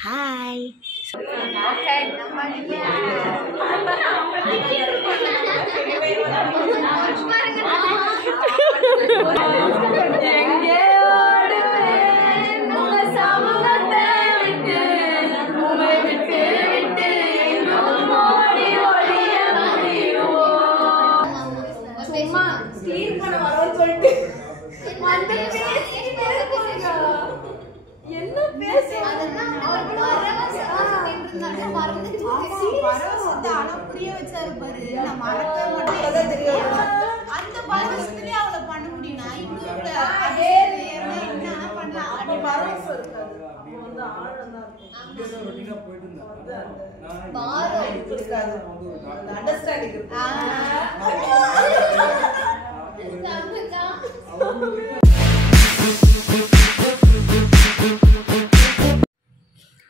Hi. Okay,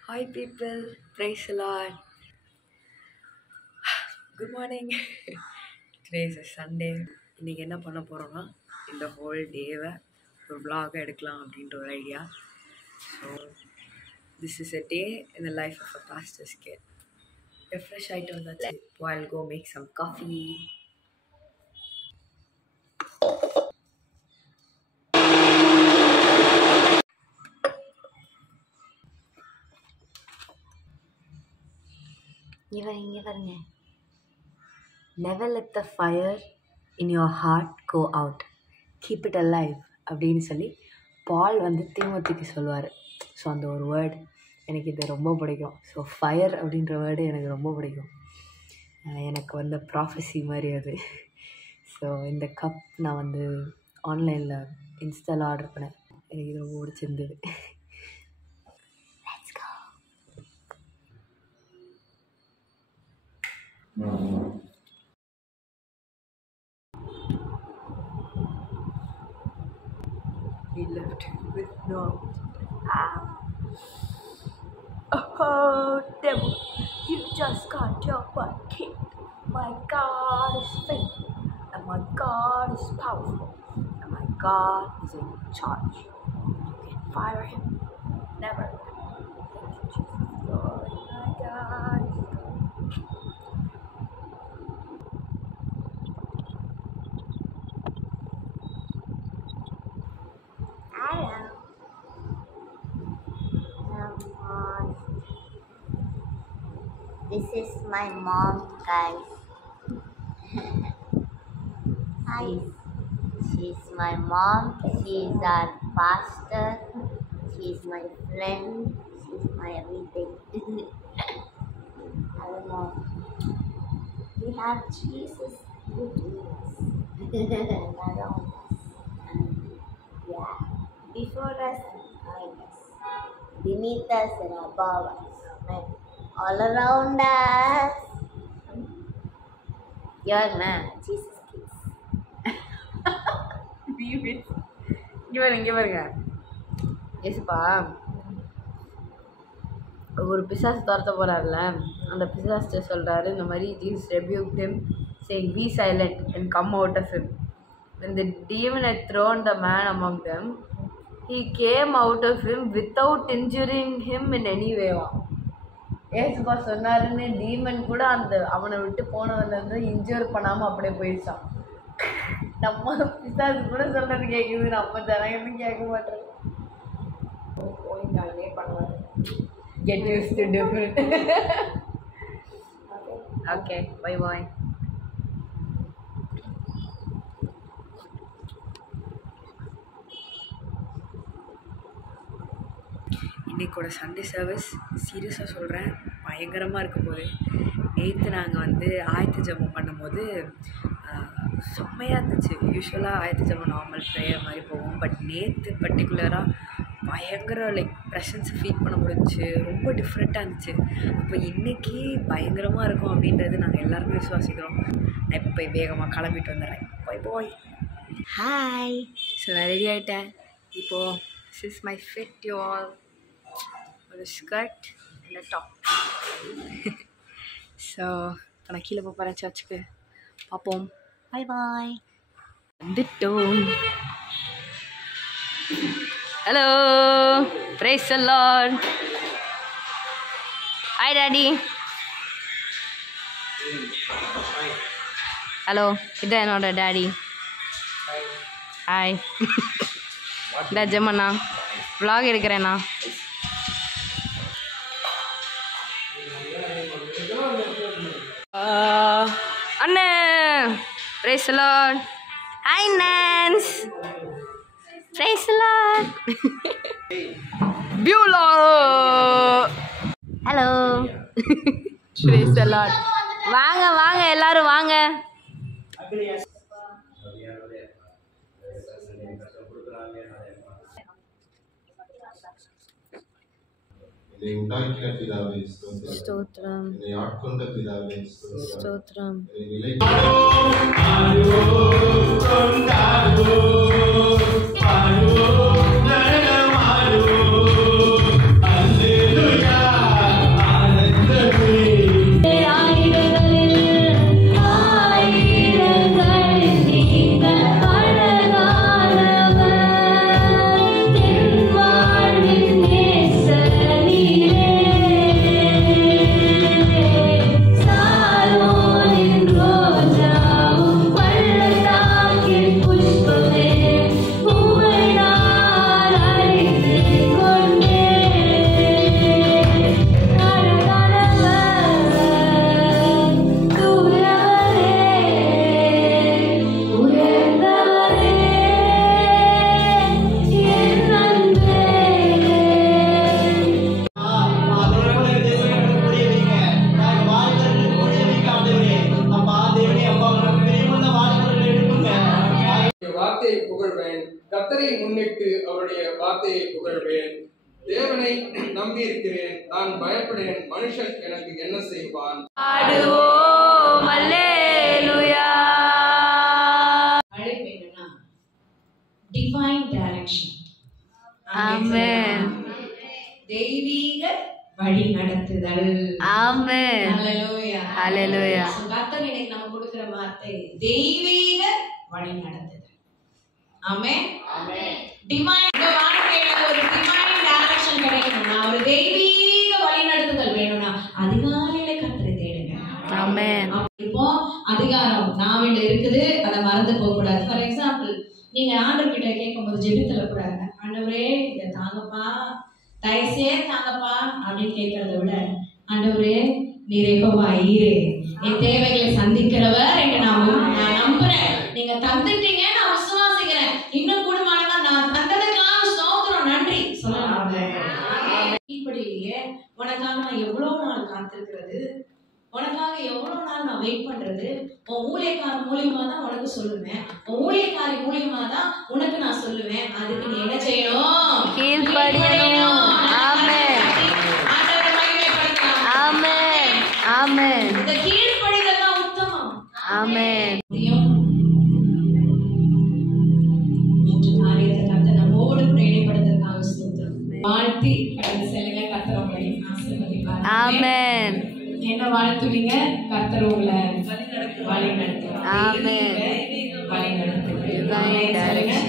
Hi people, praise the Lord. Good morning. Today is a Sunday. இன்னைக்கு என்ன பண்ண போகிறோன்னா இந்த ஹோல் டேவை ஒரு vlog எடுக்கலாம் அப்படின்ற ஒரு idea. So this is a day in the life of a pastor's kid. Refresh ஆகிட்டு வந்தாச்சு. I'll go make some coffee. இங்கே பாருங்க. Never let the fire in your heart go out. Keep it alive அப்படின்னு சொல்லி பால் வந்து தீமோத்திக்கு சொல்லுவார். So அந்த ஒரு வேர்டு எனக்கு இது ரொம்ப பிடிக்கும். ஸோ ஃபயர் அப்படின்ற வேர்டு எனக்கு ரொம்ப பிடிக்கும். எனக்கு வந்த ப்ராஃபஸி மாதிரி அது. ஸோ இந்த கப் நான் வந்து ஆன்லைனில் இன்ஸ்டாவில் ஆர்டர் பண்ணேன். எனக்கு இது ரொம்ப பிடிச்சிருந்தது. Let's go. He left with no. Oh, devil, you just got your butt kicked. My God is faithful, and my God is powerful, and my God is in charge. You can fire him. Never. Thank you, Jesus. Lord, my God is good. This is my mom, guys. Hi. She's my mom. She's our pastor. She's my friend. She's my everything. Hello, Mom. We have Jesus between us. Around us. Yeah. Before us and behind us. Beneath us and above us. And all around us. You're man. Jesus kids. இங்கே பாருங்க. ஏசுப்பா ஒரு பிசாசு துரத்த போகிறாருல, அந்த பிசாஸ்ட்ட சொல்கிறாரு இந்த மாதிரி Jesus rebuked him saying be silent and come out of him. When the demon had thrown the man among them, he came out of him without injuring him in any way. ஏசுப்பா சொன்னாருன்னு demon கூட அந்த அவனை விட்டு போனவன்லேருந்து injure பண்ணாமல் அப்படியே போயிடுச்சான். நம்ம பிசாசு கூட சொல்கிறது கேட்குது, நம்ம ஜனங்கன்னு கேட்க மாட்டோம். போயிட்டாலே பண்ணுவார். Get used to different. Okay, bye. இன்றைக்கோட சண்டே சர்வீஸ் சீரியஸாக சொல்கிறேன், பயங்கரமாக இருக்க போது. நேற்று நாங்கள் வந்து ஆயத்த ஜெபம் பண்ணும்போது செம்மையாக இருந்துச்சு. யூஸ்வலாக ஆயத்த ஜெபம் நார்மல் ப்ரேயர் மாதிரி போவோம். பட் நேற்று பர்டிகுலராக பயங்கர ப்ரெசன்ஸை ஃபீல் பண்ண முடிஞ்சிச்சு. ரொம்ப டிஃப்ரெண்ட்டாக இருந்துச்சு. அப்போ இன்றைக்கி பயங்கரமாக இருக்கும் அப்படின்றது நாங்கள் எல்லாருமே விசுவாசிக்கிறோம். நான் இப்போ போய் வேகமாக கிளம்பிட்டு வந்துடுறேன். பாய். ஹாய். ஸோ நான் ரெடி ஆகிட்டேன். இப்போது this is my fit, you all. ஒரு ஸ்கர்ட் அண்ட் டாப். ஸோ இப்போ நான் கீழே போகிறேன் சர்ச்சுக்கு. பார்ப்போம். பாய். வந்துட்டோம். Hello, praise the Lord. Hi daddy. Hello, இதான் என்னோட டாடி. ஹாய். இந்த ஜெம்மண்ணா vlog எடுக்கிறேண்ணா. அண்ணே praise the Lord. Hi Nance. Praise the Lord. Bulo. Hello. Praise the Lord. வாங்க வாங்க எல்லாரும் வாங்க. என்னை உண்டாக்கின பிதாவே ஸ்தோத்திரம். என்னை ஆட்கொண்ட பிதாவே ஸ்தோத்திரம். என்னை வார்த்தையை புகழ்வேன். கர்த்தரை முன்னிட்டு அவருடைய வார்த்தையை புகழ்வேன். தேவனை நம்பி இருக்கிறேன், நான் பயப்படேன். மனுஷன் எனக்கு என்ன செய்வான்? ஆடுவோம் அல்லேலூயா. அழைப்பு என்னன்னா டிவைன் டைரக்ஷன். ஆமென். தெய்வீக வழி நடத்துதல். ஆமென். ஹalleluya. ஹalleluya. கர்த்தர் இன்னைக்கு நம்ம கொடுக்கிற வார்த்தை தெய்வீக வழி நடத்துதல். ஆமென். ஆமென். டிவைன் வாழ்க்கையில ஒரு டிவைன் டைரக்ஷன் கிடைக்கணும்னா, ஒரு தெய்வீக வழி நடத்துதல் வேணும்னா அதிகாலையில கர்த்தரை தேடுங்க. ஆமென். இப்போ அதிகாரம் நாவில இருக்குது, அதை மறந்து போக கூடாது. ஃபார் எக்ஸாம்பிள், நீங்க ஆண்டவர் கிட்ட கேட்கும்போது ஜெபித்துல கூட ஆண்டவரே இதை தாங்கப்பா, தயவுசே தாங்கப்பா அப்படின்னு கேட்கறத விட, ஆண்டவரே நீர் யெகோவா ஈரே, என் தேவைகளை சந்திக்கிறவர் என்று நான் நம்புறேன். நீங்க தந்துட்டீங்க, நான் விசுவாசிக்கிறேன். இன்னும் கூடுமானதா நான் தந்ததுக்கெல்லாம் ஸ்தோத்திரம், நன்றி சொல்லலாம். இப்படியே உனக்காக நான் எவ்வளவு நாள் காத்திருக்கிறது, உனக்காக எவ்வளவு நாள் நான் வெயிட் பண்றது, உன் ஊழியக்காரர் மூலியமா தான் உனக்கு சொல்லுவேன், உன் ஊழியக்காரி மூலியமா தான் உனக்கு நான் சொல்லுவேன். அதுக்கு நீ என்ன செய்யணும்? கீழ்ப்படியணும். ஆமென். ஆண்டவரை மகிமைப்படுத்தலாம். ஆமென். ஆமென். இந்த கீழ்ப்படிதல் தான் உத்தமம். ஆமென். மூன்று காரியத்தை கர்த்தர் நம்மோடு கூட இடைப்படுத்துறதுக்காக ஸ்தோத்திரம். வாழ்த்தி கடந்து செல்லுங்க. கர்த்தர் உங்களை ஆசீர்வதிப்பார். ஆமென். என்ன வாழ்த்துவீங்க? கர்த்தர் உங்களை வழி நடத்துவார். ஆமென். வழி நடத்துவார். Divine direction.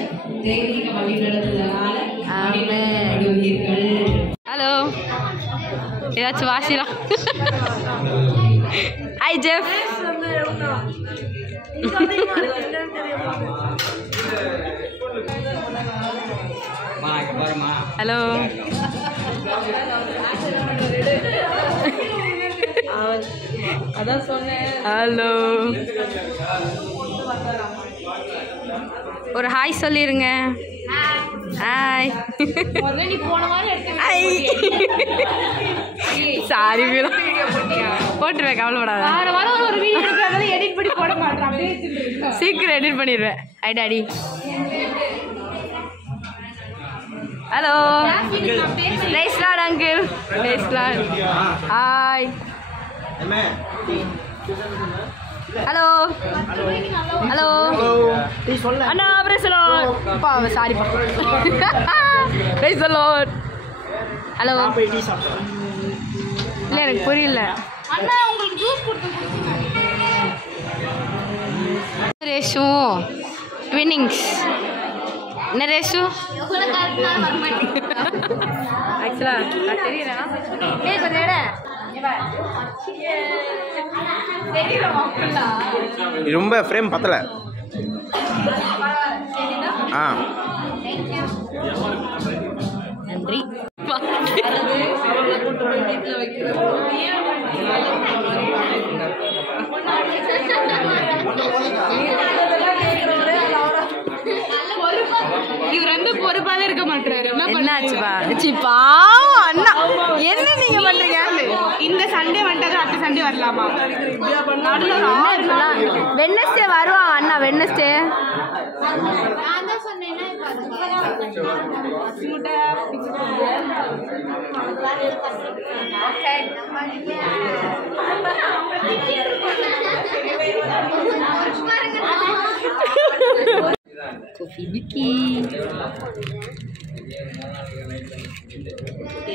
தெய்வீக வழி நடத்துதலால ஆமென். வழிநடத்தப்படுவீர்கள். ஹலோ, ஏதாச்சும் வாசிலாம். Hi Jeff. ஹலோ. அதான் சொன்னேன். ஹலோ, ஒரு ஹாய் சொல்லிருங்க. ஹாய். நீ போன வாரம் ஹாய். சாரி வீரா, போட்டுருவேன், கவலைப்படாத. வார வாரம் ஒரு வீடியோ எடுக்கிறதால எடிட் பண்ணி போட மாட்டேன், அப்படியே வச்சுட்டு சீக்கிரம் எடிட் பண்ணிடுவேன். Hi daddy. Hello. Praise lord uncle. Praise lord. Hi. Hello. Hello அண்ணா. Praise lord. அப்பா சாரிப்பா. Praise lord. ஹலோ. இல்லை எனக்கு புரியல. அண்ணா உங்களுக்கு ஜூஸ் கொடுத்து ரேஷு ட்வின்னிங்ஸ். என்ன ரேஷு? ஆக்சுவலாக நான் தெரியல. கொஞ்சம் ரொம்ப ஃப்ரேம் பத்தல. நன்றி. இவர் வந்து பொறுப்பாவே இருக்க மாட்டாரு. என்னாச்சுப்பா? பாவம் அண்ணா, என்ன நீங்க பண்றீங்க? இந்த சண்டே வந்துட்டாரு, அடுத்த சண்டே வரலாமா? வெட்னஸ்டே வருவாங்க அண்ணா. வெட்னஸ்டே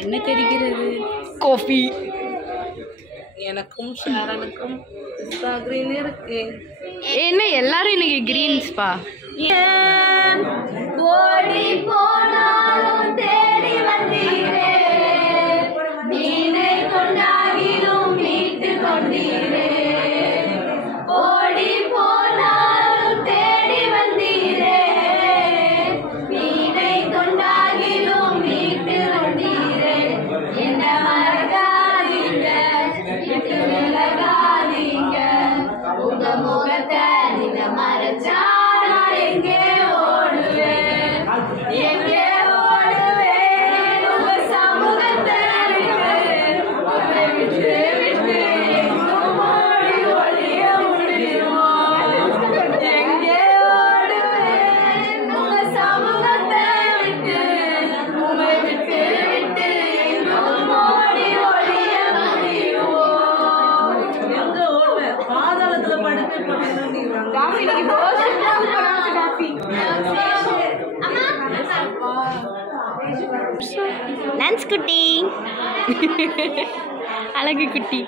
என்ன தெரிகிறது? காஃபி. எனக்கும் ஷாரனுக்கும் கிரீன் இருக்கு. என்ன எல்லாரும் இன்னைக்கு கிரீன்ஸ்பா? ஓடி போனாலும் தேடி வந்தீரே, மீனை கொண்டாகிலும் மீட்டு கொண்டீரே. ஓடி போனாலும் தேடி வந்தீரே, மீனை கொண்டாகிலும் மீட்டு வந்தீரே. என்ன மறக்காதீங்க, விட்டு விலகாதீங்க, உங்க முகத்தை நீங்க மறைச்சா நான் எங்கே ஓடுவேன், எங்கே ஓடுவேன், உங்க சமூகத்தை விட்டு விட்டு எங்கும் ஓடி ஒளிய முடியுமோ? எங்கே ஓடுவேன், உங்க சமூகத்தை விட்டு, உங்களை விட்டு விட்டு எங்கும் ஓடி ஒளிய முடியுமோ? எங்க ஓடுவேன்? பாதாளத்துல படுத்து நன்ஸ் குட்டி, அழகு குட்டி.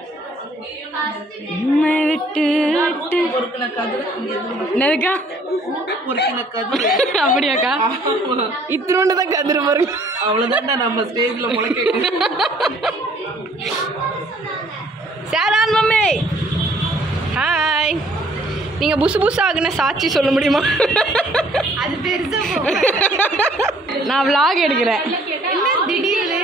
உம்மை விட்டு விட்டு என்னதுக்கா? அப்படியாக்கா? இத்தினோண்டு தான் கதிர பாருங்க. அவ்வளவுதான் நம்ம ஸ்டேஜ்ல முளைக்க. Saran mummy hi. நீங்கள் புசு புசு ஆகுன சாட்சி சொல்ல முடியுமா? அது பெருசா நான் vlog எடுக்கிறேன். திடீர்னு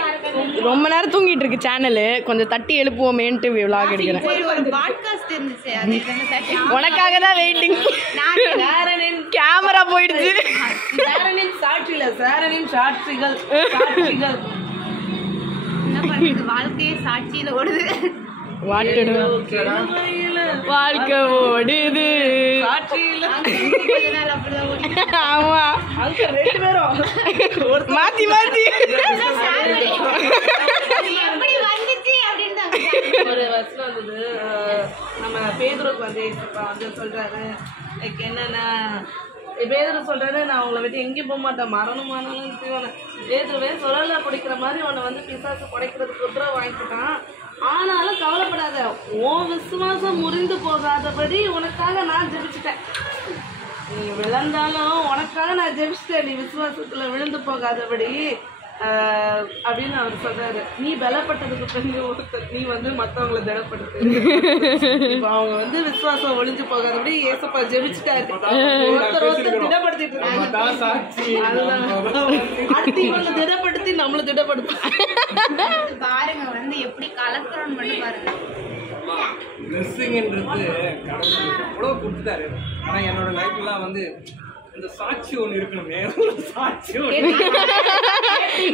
ரொம்ப நேரம் தூங்கிட்டு இருக்கு சேனலு, கொஞ்சம் தட்டி எழுப்புவோமேன்ட்டு vlog எடுக்கிறேன். ஒரு பாட்காஸ்ட் இருந்துச்சு, அது தட்டி உனக்காக தான் வெயிட்டிங். கேமரா போயிடுச்சு. சாரனின் சாட்சியில சாரனின் சாட்சிகள். என்ன பண்றது, வாழ்க்கையே சாட்சியில ஓடுது. வாழ்க்கை ஓடுது சாட்சியில. ஆமா, ரெண்டு பேரும் மாத்தி மாத்தி எப்படி வந்துச்சு அப்படின்னு ஒரு வசனம் வந்தது. நம்ம பேதுருக்கு வந்து வந்து சொல்றாரு, லைக் என்னன்னா, பேதுரு சொல்றாரு, நான் உங்களை விட்டு எங்கேயும் போக மாட்டேன், மரணமானாலும் தீவன. பேதுருவே சுழல பிடிக்கிற மாதிரி உன்னை வந்து பிசாசு குடைக்கிறதுக்கு உத்தரவு வாங்கிட்டான். ஆனாலும் கவலைப்படாத, உன் விசுவாசம் முறிந்து போகாதபடி உனக்காக நான் ஜெபிச்சிட்டேன். நீ விழுந்தாலும் உனக்காக நான் ஜெபிச்சிட்டேன், நீ விசுவாசத்துல விழுந்து போகாதபடி அப்படின்னு அவர் சொல்றாரு. நீ பலப்பட்டதுக்கு பிறகு ஒருத்தர் நீ வந்து மற்றவங்களை திடப்படுத்து. இப்போ அவங்க வந்து விசுவாசம் ஒழிஞ்சு போகாதபடி ஏசப்பா ஜெபிச்சுட்டாரு. ஒருத்தர் ஒருத்தர் திடப்படுத்திட்டு இருக்காங்க. அடுத்து இவங்களை திடப்படுத்தி நம்மளை திடப்படுத்தும். பாருங்க வந்து எப்படி கலக்குறோன்னு மட்டும் பாருங்க. ட்ரெஸ்ஸிங்ன்றது கடவுள் எவ்வளோ கொடுத்துட்டாரு. ஆனால் என்னோட லைஃப்லாம் வந்து இந்த சாட்சி ஒன்று இருக்கணுமே, சாட்சி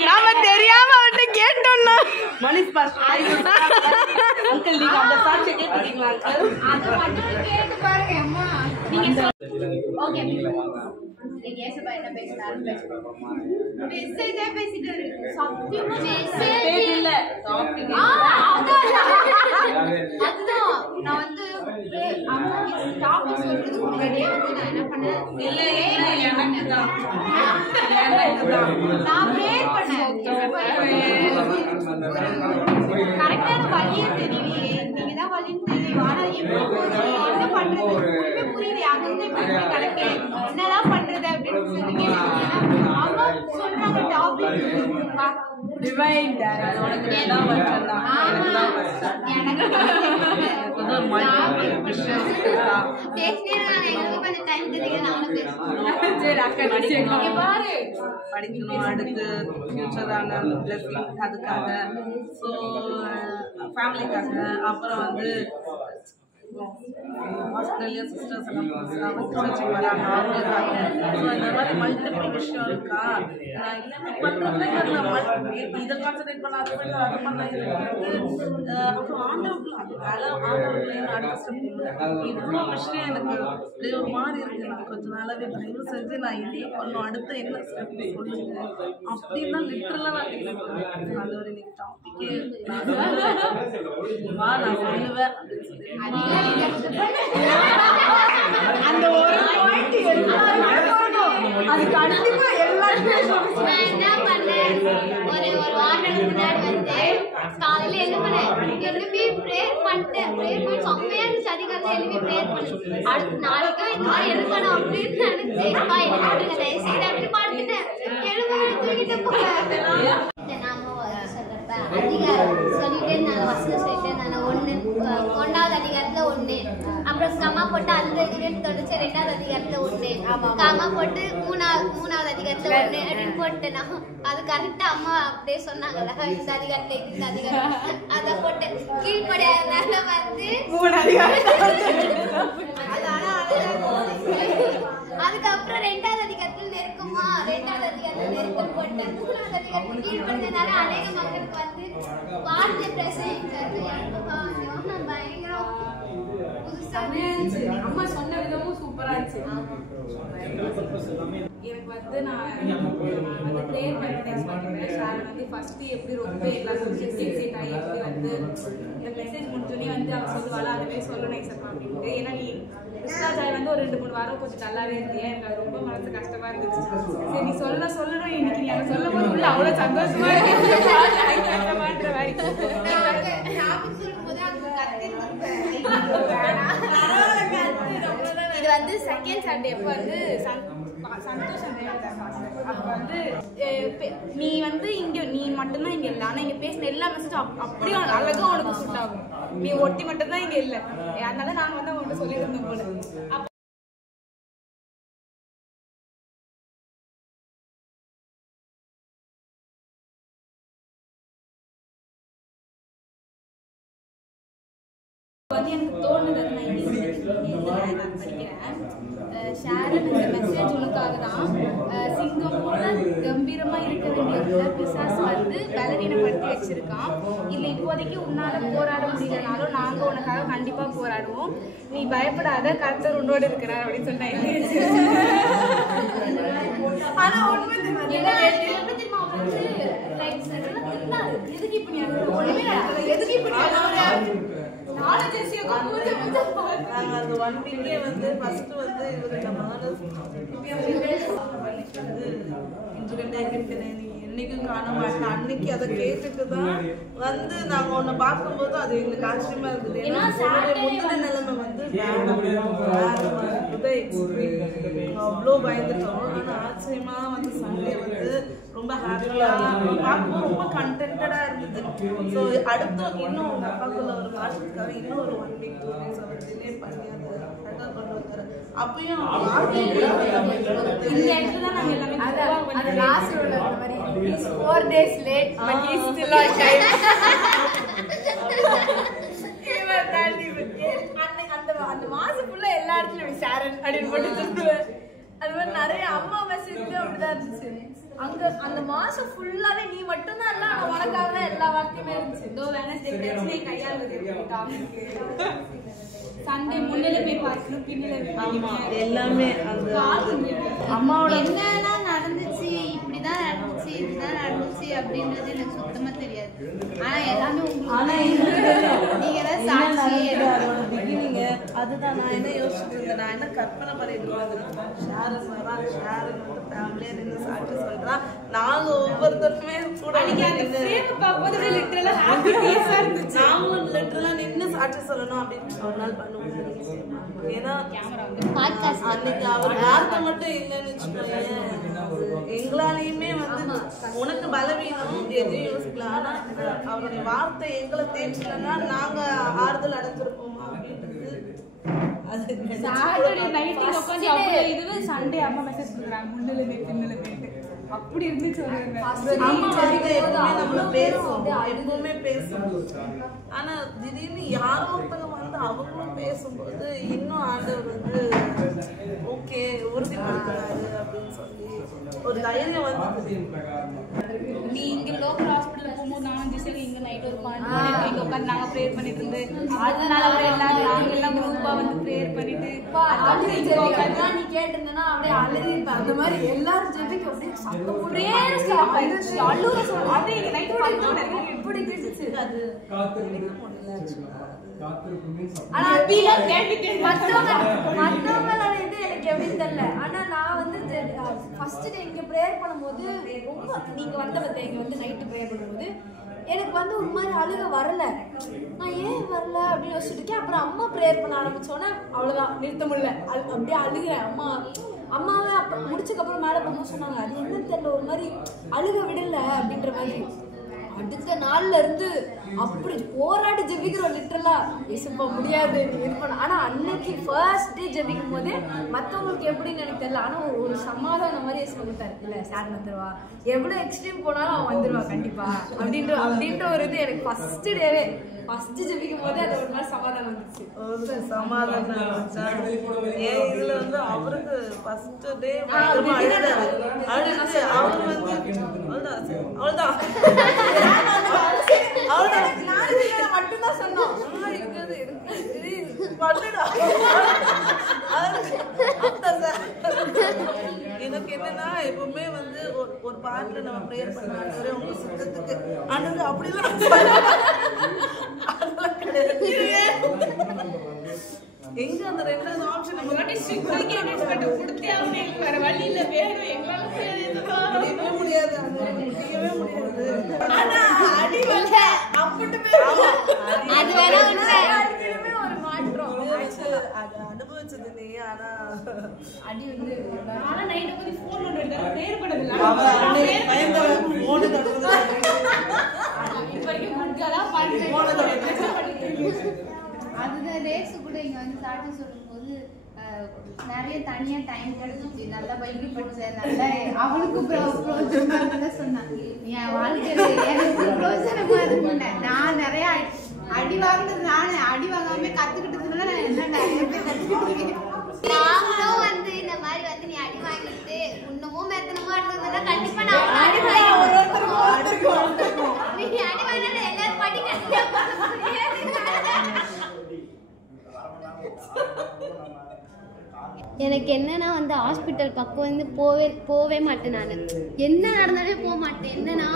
நாம தெரியாம அவர்கிட்ட கேட்டோம்னா மணிஷ் பாஸ்டர் அங்கிள் நீங்க அந்த சாட்சியை கேட்டுருக்கீங்களா அங்கிள்? அதை மட்டும் கேட்டு பாருங்க அம்மா. நீங்க ஓகே, நீங்க ஏசப்பா என்ன பேசினாலும் மெசேஜே பேசிட்டாரு. சத்தியமா மெசேஜ் இல்ல டாபிக். அதுதான் நான் வந்து அம்மா டாபிக் சொல்றதுக்கு முன்னாடியே வந்து நான் என்ன பண்ணேன், இல்ல எனக்கு தான் நான் ப்ரேயர் பண்ணேன். கரெக்டான வழியே தெரியலையே, நீங்க தான் வழின்னு தெரியும், ஆனா என்ன பண்றது ஒண்ணுமே புரியல. அங்கங்க இப்படி கிடக்கு, என்னதான் பண்றது அப்படின்னு சொல்லி அம்மா சொல்றாங்க டாபிக் டிவைன் டைரக்ட். உனக்கு என்ன வச்சா படிக்கணும், அடுத்து ஃபியூச்சரான பிளஸிங் அதுக்காக, ஸோ ஃபேமிலிக்காக, அப்புறம் வந்து ஆஸ்திரேலியா சிஸ்டர்ஸ் எல்லாம் வச்சு வராங்க அவங்களுக்காக. ஸோ இந்த மாதிரி மல்டிபிள் விஷயம் இருக்கா, நான் எல்லாமே பண்ணுறதுல இதை கான்சன்ட்ரேட் பண்ண அது பண்ண அது பண்ண அப்புறம் ஆண்டவர்கள் அது வேலை ஆண்டவர்களையும் அடுத்த ஸ்டெப் இவ்வளோ விஷயம் எனக்கு அப்படியே ஒரு மாதிரி இருக்கு. நான் கொஞ்ச நாளாவே தயவு செஞ்சு நான் என்ன பண்ணணும், அடுத்த என்ன ஸ்டெப் சொல்லுங்க அப்படின்னா லிட்டரலாக நான் அது ஒரு இன்னைக்கு டாபிக்கே வா நான் சொல்லுவேன் அந்த ஒரு பாயிண்ட் அது கண்டிப்பா எல்லாருமே நான் என்ன பண்ணேன், ஒரு வாரத்துக்கு முன்னாடி வந்து காலையில என்ன பண்ணேன், எழுப்பி ப்ரேயர் பண்ணிட்டேன். ப்ரேயர் பண்ணி செம்மையா இருந்துச்சு. அதிகாலையில் எழுப்பி ப்ரேயர் பண்ணி அடுத்த நாளைக்கு இந்த மாதிரி எழுப்பணும் அப்படின்னு நினைச்சேன். தயவு செய்து அப்படி பார்த்துட்டேன். எழுபது தூக்கிட்டு போறேன். அதிகாரம் சொல்லிட்டு நான் வசனம் சொல்லிட்டு நான் ஒன்றாவது அதிகாரத்துல 1, அப்புறம் கமா போட்டு அந்த தொடர்ச்சி 2வது அதிகாரத்துல 1, கமா போட்டு 3வது அதிகாரத்துல 1 அப்படின்னு போட்டு நான் அது கரெக்டா அம்மா அப்படியே சொன்னாங்கல்ல, இந்த அதிகாரத்துல இந்த அதிகாரம் அதை போட்டு கீழ்படியாதனால வந்து அதுக்கப்புறம் 2வது அதிகாரத்தில் நெருக்கமா 2வது அதிகாரத்தில் நெருக்கம் போட்டேன். 3வது அதிகாரத்தில் கீழ்படிஞ்சதுனால அநேக மக்களுக்கு வந்து வார்த்தை பிரசவிக்கிறது பயங்கரம் அம்மா சொன்ன விதமும் சூப்பரா இருந்துச்சு. எனக்கு வந்து நான் வந்து ப்ரேயர் பண்ணிட்டேன். சார் வந்து ஃபர்ஸ்ட் எப்படி ரொம்ப எல்லாரும் எக்ஸைட் ஆகி எப்படி வந்து இந்த மெசேஜ் முடிஞ்சோடனே வந்து அவன் சொல்லுவாள் அந்த மாதிரி சொல்லணும் எக்ஸப்ட் அப்படின்ட்டு. ஏன்னா நீ கிருஷ்ணாஜாய் வந்து ஒரு 2-3 வாரம் கொஞ்சம் நல்லாவே இருந்தியா, எனக்கு அது ரொம்ப மனசு கஷ்டமா இருந்துச்சு. சரி நீ சொல்லணும் இன்னைக்கு நீ அதை சொல்லும் போது உள்ள அவ்வளோ சந்தோஷமா இருக்கு. இது வந்து செகண்ட் சண்டே அப்போ வந்து சந்தோஷம் அப்போ வந்து நீ வந்து இங்கே நீ மட்டும்தான் இங்கே இல்லை, ஆனால் இங்கே பேசின எல்லா மெசேஜும் அப்படியே அழகாக உனக்கு சூட் ஆகும். நீ ஒட்டி மட்டும்தான் இங்கே இல்லை, அதனால நாங்கள் வந்து அவங்கள்ட்ட சொல்லியிருந்தோம் போல. வந்து எனக்கு தோணுது நான் படிக்கிறேன். ஷேரன் இந்த மெசேஜ் உனக்காக தான். சிங்கம் போல கம்பீரமா இருக்க வேண்டிய பிசாசு வந்து பலவீனப்படுத்தி வச்சிருக்கான். இல்லை இப்போதைக்கு உன்னால போராட முடியலனாலும் நாங்க உனக்காக கண்டிப்பா போராடுவோம். நீ பயப்படாத, கர்த்தர் உன்னோடு இருக்கிறார் அப்படின்னு சொன்னாங்க. ஆனா உண்மை எதுக்கு இப்படி எதுக்கு இப்படி அந்த 1 வீக்கே வந்து ஃபர்ஸ்ட் வந்து இவருக்கு இன்சிடென்ட் ஆகிருக்கிறேன், நீ என்னைக்கும் காண மாட்டேன். அன்னைக்கு அதை கேட்டுட்டு தான் வந்து நாங்கள் ஒன்று பார்க்கும்போது அது எங்களுக்கு ஆச்சரியமா இருக்குது. ஏன்னா முந்தின நிலைமை வந்து அவ்வளோ பயந்துட்டோம். ஆனால் ஆச்சரியமா வந்து சண்டே வந்து ரொம்ப ஹாப்பியா பார்க்கும்போது ரொம்ப கண்டென்டா இருந்தது. ஸோ அடுத்து இன்னும் உங்க அப்பாக்குள்ள ஒரு மாற்றத்துக்காக இன்னும் ஒரு 1 வீக் 2 வீக்ஸ் அவர் டிலே பண்ணி அதை அழகாக கொண்டு வந்தாரு. அப்பயும் இந்த இடத்துல தான் நாங்கள் எல்லாமே அது லாஸ்ட் உள்ள மாதிரி 4 days late but he still on time. அந்த மாசம் ஃபுல்லா எல்லா இடத்துலயும் ஷேரன் அப்படின்னு போட்டு சொல்லுவேன். அது மாதிரி நிறைய அம்மா மெசேஜ் அப்படிதான் இருந்துச்சு. அங்க அந்த மாசம் ஃபுல்லாவே நீ மட்டும்தான் இல்ல, ஆனா உனக்காக எல்லா வார்த்தையுமே இருந்துச்சு. இதோ வெனஸ்டே பிரச்சனை கையாளுவது சண்டே முன்னில போய் பார்க்கணும், பின்னில எல்லாமே அம்மாவோட என்னன்னா நடந்துச்சு, இப்படிதான் நடந்துச்சு, இதுதான் நடந்துச்சு அப்படின்றது எனக்கு சுத்தமா தெரியாது. ஆனா எல்லாமே நீங்க தான் சாட்சி. பிகினிங்க அதுதான் நான் என்ன யோசிச்சுட்டு இருந்தேன், நான் என்ன கற்பனை பண்ணிட்டு இருந்தேன்னா ஷேரன் வரான், ஷேரன் வந்து ஃபேமிலியா நின்று சாட்சி சொல்றான், நாங்க ஒவ்வொருத்தருமே கூட நாங்களும் லிட்டரலா நின்று சாட்சி சொல்லணும் அப்படின்னு ஒரு நாள் பண்ணுவோம். ஏன்னா அன்னைக்கு அவர் வார்த்தை மட்டும் இல்லைன்னு வச்சுக்கோங்க, அது எங்களாலையுமே வந்து உனக்கு பலவீனம் எதையும் யோசிக்கலாம். ஆனா அவருடைய வார்த்தை எங்களை தேய்ச்சலன்னா நாங்க ஆறுதல் அடைஞ்சிருப்போமா அப்படின்றது சாட்டர்டே நைட் உட்காந்து அவ்வளோ இதுவே சண்டே அம்மா மெசேஜ் கொடுக்குறாங்க முன்னிலுமே பின்னிலுமேட்டு அப்படி இருந்துச்சு. அம்மா வந்து எப்பவுமே நம்மள பேசுவோம், எப்பவுமே பேசுவோம். ஆனா திடீர்னு யாரோ ஒருத்தங்க வந்து அவங்களும் பேசும்போது இன்னும் ஆண்டவர் வந்து ஓகே உறுதிப்படுத்துறாரு அப்படின்னு சொல்லி ஒரு தைரியம் வந்து. நீ இங்க லோக்கல் ஹாஸ்பிட்டல் போகும்போது நானும் ஜிசேரி இங்க நைட் ஒரு 12 மணி இங்க உட்காந்து நாங்க ப்ரேயர் பண்ணிட்டு இருந்து அதனால அவர் நாங்க எல்லாம் குரூப்பா வந்து ப்ரேயர் பண்ணிட்டு நீ கேட்டிருந்தேன்னா அப்படியே அழுதிருப்பேன். அந்த மாதிரி எல்லாரும் ஜெபிக்க அப்படியே சத்தம் ப்ரேயர் ஸ்டாப் ஆயிடுச்சு. அழுற சொல்ல அதே நைட் பார்த்தோம் எப்படி கேட்டுச்சு அது. ஆனா பீலா கேட்டு மத்தவங்களோட இது எனக்கு எப்படி தெரியல. ஆனா நான் வந்து ஃபர்ஸ்ட் டே இங்க ப்ரேயர் பண்ணும்போது ரொம்ப நீங்க வந்த பத்தி இங்க வந்து நைட்டு ப்ரேயர் பண்ணும்போது எனக்கு வந்து ஒரு மாதிரி அழுக வரல. நான் ஏன் வரல அப்படின்னு யோசிச்சுட்டு இருக்கேன். அப்புறம் அம்மா ப்ரேயர் பண்ண ஆரம்பிச்சோன்னே அவ்வளோதான் நிறுத்த முடியல. அப்படியே அழுகிறேன். அம்மாவே அப்போ முடிச்சதுக்கப்புறம் மேலே போகும்போது சொன்னாங்க அது என்னன்னு தெரியல ஒரு மாதிரி அழுக விடலை அப்படின்ற மாதிரி. அடுத்த நாள்ல இருந்து அப்படி போராடி ஜெபிக்கிறோம் லிட்டரலா. இசுப்பா முடியாது இது பண்ண. ஆனா அன்னைக்கு ஃபர்ஸ்ட் டே ஜெபிக்கும் போதே மற்றவங்களுக்கு எப்படின்னு எனக்கு தெரியல. ஆனா ஒரு சமாதானம் மாதிரி சொல்லிட்டாரு. இல்ல சார் வந்துருவா, எவ்வளவு எக்ஸ்ட்ரீம் போனாலும் அவன் வந்துருவா கண்டிப்பா அப்படின்ற ஒரு இது எனக்கு ஃபர்ஸ்ட் டேவே ஃபர்ஸ்ட் ஜெபிக்கும் போதே அது ஒரு மாதிரி சமாதானம் வந்துச்சு. ஒரு சமாதானம் ஏன் இதுல வந்து அவருக்கு ஃபர்ஸ்ட் டே அழுது அவர் வந்து அவ்வளவுதான் மட்டும்தான் சொன்னோம். எனக்கு என்னன்னா எப்பவுமே வந்து ஒரு பாட்டுல நம்ம ப்ரேயர் பண்ணாலே உங்க சுத்தத்துக்கு ஆனது அப்படிலாம் எங்க அந்த ரெண்டாவது ஆப்ஷன் கொடுத்தே அவனுக்கு வேற வழி இல்ல. வேணும் எங்களால முடியாது முடியவே முடியாது. ஆனா அடி வந்து அப்பட்டுமே அது வேற ஒரு மாற்றம் அது அனுபவிச்சது நீ. ஆனா அடி வந்து ஆனா நைட் வந்து ஃபோன் எடுத்து ப்ரேயர் பண்ணதில்ல. இப்ப வரைக்கும் முன்கலா அதுதான் ரேஸ் கூட இங்க வந்து சாட்டி சொல்லும்போது நிறைய தனியா டைம் கிடைச்சிச்சு. நல்லா பைபிள் படிச்சேன். நல்லா அவனுக்கு பிரோஜனமா சொன்னாங்க. என் வாழ்க்கையில எனக்கு பிரோஜனமா இருக்குன்னு நான் நிறைய அடி வாங்கினது. நானே அடி வாங்காம கத்துக்கிட்டதுனால நான் என்ன நிறைய பேர் கத்துக்கிட்டு நாங்களும் வந்து இந்த மாதிரி வந்து நீ அடி வாங்கிட்டு இன்னமும் மெத்தனமா இருந்ததுன்னா கண்டிப்பா நான் அடி வாங்கி நீ அடி வாங்கினா எல்லாரும் படிக்க எனக்கு என்னன்னா வந்து ஹாஸ்பிட்டல் பக்கம் வந்து போவே மாட்டேன். நான் என்ன நடந்தாலே போக மாட்டேன். என்னன்னா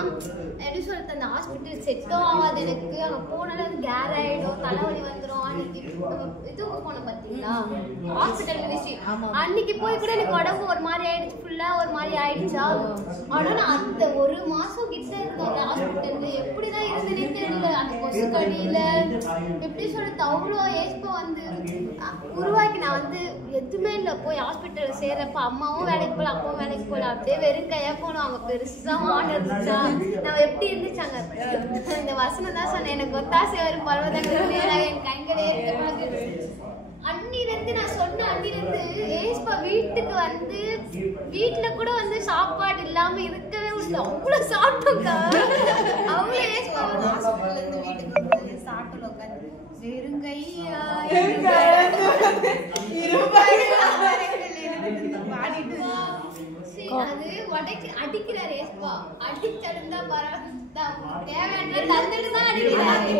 எப்படி சொல்றது அந்த ஹாஸ்பிட்டல் செட்டோ ஆகாது எனக்கு. அங்கே போனாலும் அது கேர் ஆகிடும், தலைவலி வந்துடும். அன்னைக்கு இதுக்கு போனோம் பார்த்தீங்களா ஹாஸ்பிட்டல் மினிஸ்ட்ரி, அன்னைக்கு போய் கூட எனக்கு உடம்பு ஒரு மாதிரி ஆயிடுச்சு, ஃபுல்லாக ஒரு மாதிரி ஆயிடுச்சா. ஆனால் நான் அந்த ஒரு மாதம் கிட்ட இருந்தேன் அந்த ஹாஸ்பிட்டலில். எப்படி தான் இருந்தேனே தெரியல. அந்த கொசு கடியில் எப்படி சொல்றது அவ்வளோ ஏஸ்போ வந்து உருவாக்கி நான் வந்து எதுவுமே இல்லை. போய் ஹாஸ்பிட்டல் சேர்றப்ப அம்மாவும் வேலைக்கு போகல, அப்பாவும் வேலைக்கு போகல. அப்படியே வெறும் கையாக போனோம். அவங்க பெருசாக ஆர்டர் இருந்துச்சா நான் எப்படி இருந்துச்சாங்க. இந்த வசனம் தான் சொன்னேன், எனக்கு ஒத்தாசை வரும் பர்வதங்கள் என் கைகளே. அன்னிலிருந்து நான் சொன்ன அன்னிலிருந்து ஏஸ்பா வீட்டுக்கு வந்து வீட்டுல கூட வந்து சாப்பாடு இல்லாம இருக்கவே முடியல. அவ்வளவு சாப்பிட்டோம்க்கா. அவ்வளவு ஏஸ்பா ஹாஸ்பிட்டல்ல இருந்து வீட்டுக்கு சாப்பிட்டு உட்காந்து வெறுங்கையா பாடிட்டு அது உடைக்கு அடிக்கிறாரு ஏஸ்பா. அடிச்சா தேவையான தந்துட்டு தான் அடிக்கிறாரு.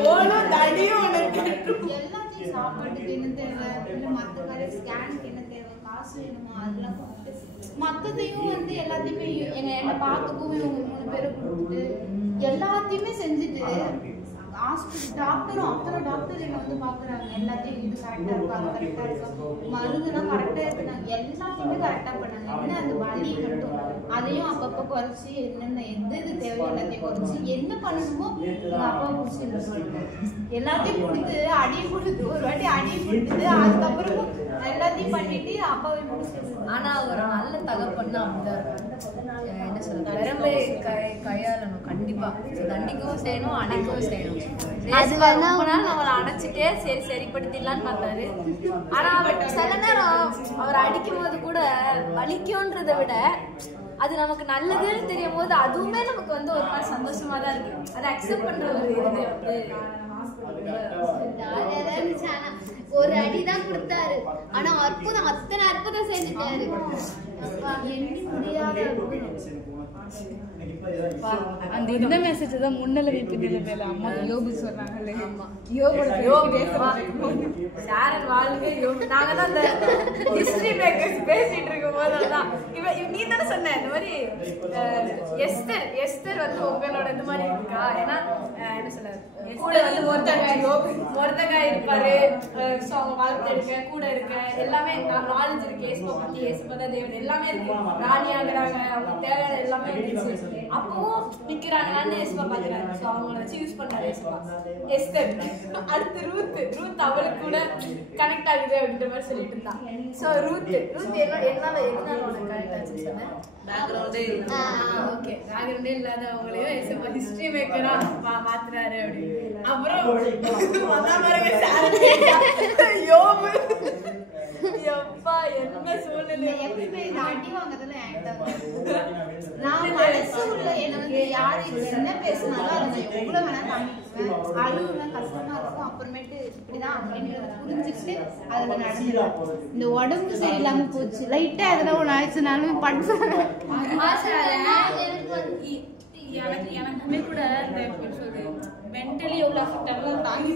எல்லாத்தையும் சாப்பாட்டுக்கு என்ன தேவை, இல்லை மற்ற காரை ஸ்கேனுக்கு என்ன தேவை, காசு வேணுமா அதெல்லாம் கொடுத்துட்டு மற்றதையும் வந்து எல்லாத்தையுமே என்னை பார்த்துக்கும் இவங்க 3 பேரும் கொடுத்துட்டு எல்லாத்தையுமே செஞ்சுட்டு ஹாஸ்பிட்டல் டாக்டரும் அத்தனை டாக்டர் என்னை வந்து பார்க்குறாங்க. எல்லாத்தையும் இது கரெக்டாக இருக்கும், அது கரெக்டாக இருக்கும், மருந்துலாம் கரெக்டாக இருக்குனாங்க. எல்லாத்தையுமே கரெக்டாக பண்ணாங்க. என்ன அந்த வலி மட்டும் அதையும் அப்பப்போ குறைச்சி என்னென்ன எது இது தேவையோ எல்லாத்தையும் குறைச்சி என்ன பண்ணணுமோ எங்கள் அப்பாவை பிடிச்சி சொல்லுங்க. எல்லாத்தையும் கொடுத்து அடியும் கொடுத்து ஒரு வாட்டி அடியும் கொடுத்துட்டு அதுக்கப்புறமும் எல்லாத்தையும் பண்ணிட்டு அப்பாவை பிடிச்சி. ஆனா ஒரு நல்ல தகப்பன்னா அப்படிதான் இருக்கும். என்ன சொல்றது திறமை கையாளணும் கண்டிப்பா. தண்டிக்கவும் செய்யணும், அணைக்கவும் செய்யணும். அது வந்து நம்மளை அணைச்சிட்டே சரி சரிப்படுத்திடலான்னு பார்த்தாரு. ஆனா சில நேரம் அவர் அடிக்கும் போது கூட வலிக்கும்ன்றதை விட அது நமக்கு நல்லதுன்னு தெரியும் போது அதுவுமே நமக்கு வந்து ஒரு மாதிரி சந்தோஷமா தான் இருக்கு. அதை அக்செப்ட் பண்ற ஒரு இது வந்து ஒரு அடிதான் கொடுத்தாரு, ஆனா அற்புதம் அத்தனை அற்புதம் செஞ்சுட்டாரு. அந்த இந்த மெசேஜ் தான் முன்னலவி பின்னல அம்மா யோபு சொன்னாங்களே. சாரன் வாழ்க்கை நாங்க தான் அந்த ஹிஸ்டரி மேக்கர்ஸ் பேசிட்டு இருக்கும் போதெல்லாம் நீ தானே சொன்ன இந்த மாதிரி எஸ்தர் வந்து உங்களோட இந்த மாதிரி இருக்கா. ஏன்னா என்ன சொல்ல கூட வந்து மொர்தகாய் இருப்பாரு. ஸோ அவங்க வாழ்க்கை இருக்க கூட இருக்க எல்லாமே நாலேஜ் இருக்கு. ஏசுப்பா பத்தி ஏசுப்பா தான் தேவன் எல்லாமே இருக்கு. ராணி ஆகுறாங்க, அவங்களுக்கு தேவையான எல்லாமே இருந்துச்சு. அப்பவும் நிக்கிறாங்கன்னு ஏசுப்பா பாக்குறாங்க. ஸோ அவங்கள வச்சு யூஸ் பண்றாரு ஏசுப்பா. எஸ்தர் அடுத்து ரூத் அவளுக்கு கூட கனெக்ட் ஆகுது அப்படின்ற மாதிரி சொல்லிட்டு இருந்தான். ஸோ ரூத் என்னால உனக்கு கனெக்ட் ஆச்சுன்னு சொன்னேன். ஓகே பேக்ரவுண்டே இல்லாத அவங்களையும் ஏசுப்பா ஹிஸ்டரி மேக்கரா மாத்துறாரு அப்படின்னு. அப்புறம் யோபு எப்பா என்ன சூழ்நிலை எப்பவுமே இந்த அடி வாங்குறதுல நான் மனசு உள்ள எனக்கு யாரு என்ன பேசினாலும் அதை நான் எவ்வளவு வேணா தாங்கிக்குவேன். அழுவுலாம் கஷ்டமா இருக்கும். அப்புறமேட்டு இப்படிதான் அப்படின்னு புரிஞ்சுக்கிட்டு அதுல நடந்துடும். இந்த உடம்பு சரியில்லாம போச்சு, லைட்டா எதனா ஒண்ணு ஆயிடுச்சுனாலும் பண்ணுவேன். எனக்குமே கூட மென்டலி எவ்வளோ அஃபெக்ட் ஆகும் தாங்கி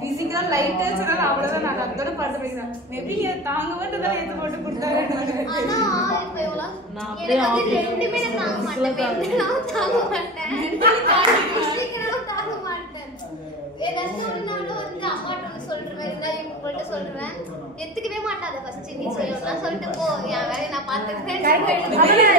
ஃபிசிக்கலாக லைட் ஆச்சுனாலும் அவ்வளோதான். நான் அதோட பார்த்து போயிருந்தேன். மேபி தாங்க மட்டும் தான் எடுத்து போட்டு கொடுத்தாரு. எத்துக்கவே மாட்டாத ஃபர்ஸ்ட் நீ செய்யணும் சொல்லிட்டு போ, என் வேலையை நான் பார்த்துக்கிறேன்.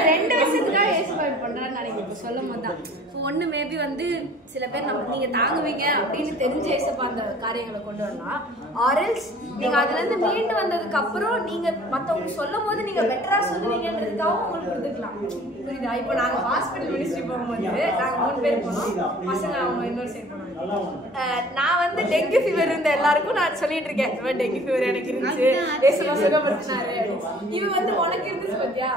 2 வருஷத்துக்காக ஏசுபாடு பண்றான்னு நினைக்கிறேன் சொல்லும் போதுதான். ஒண்ணு மேபி வந்து சில பேர் நீங்க தாங்குவீங்க அப்படின்னு தெரிஞ்சு ஏசப்பா அந்த காரியங்களை கொண்டு வரலாம். ஆர்எல்ஸ் நீங்க அதுல இருந்து மீண்டு வந்ததுக்கு அப்புறம் நீங்க மத்தவங்க சொல்லும் போது நீங்க பெட்டரா சொல்லுவீங்கன்றதுக்காக உங்களுக்கு கொடுத்துக்கலாம். புரியுதா? இப்போ நாங்க ஹாஸ்பிட்டல் மினிஸ்ட்ரி போகும்போது நாங்க 3 பேர் போனோம். பசங்க அவங்க இன்னொரு சைடு போனாங்க. நான் வந்து டெங்கு ஃபீவர் இருந்த எல்லாருக்கும் நான் சொல்லிட்டு இருக்கேன், டெங்கு ஃபீவர் எனக்கு இருந்துச்சு, ஏசப்பா சுகப்படுத்தினாரு. இவன் வந்து உனக்கு இருந்துச்சு பத்தியா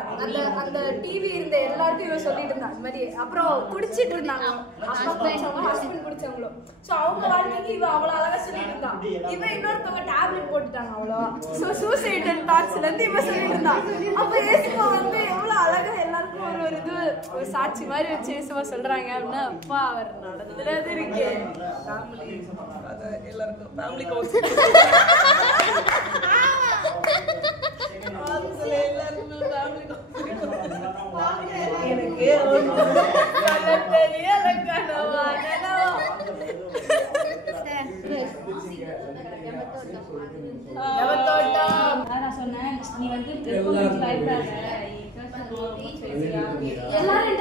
அந்த டிவி இருந்த எல்லாருக்கும் இவன் சொல்லிட்டு இருந்தான் இந்த மாதிரி. அப்புறம் குடிச்சிட்டு இருந்தாங்க அப்பா குடிச்சவங்க, ஹஸ்பண்ட் குடிச்சவங்களும். ஸோ அவங்க வாழ்க்கைக்கு இவன் அவ்வளோ அழகா சொல்லிட்டு இருந்தான். இவன் இன்னொருத்தவங்க டேப்லெட் போட்டுட்டாங்க அவ்வளோவா. ஸோ சூசைடல் தாட்ஸ்ல இருந்து இவன் சொல்லிட்டு இருந்தான். அப்ப ஏசுவா வந்து எவ்வளவு அழகா எல்லாருக்கும் ஒரு இது ஒரு சாட்சி மாதிரி வச்சு ஏசுவா சொல்றாங்க அப்படின்னா அப்பா அவர் நடந்துறது இருக்கு. எல்லாருக்கும் ஃபேமிலி கவுன்சிலிங் நான் சொன்னேன் நீ வந்து எல்லாரும்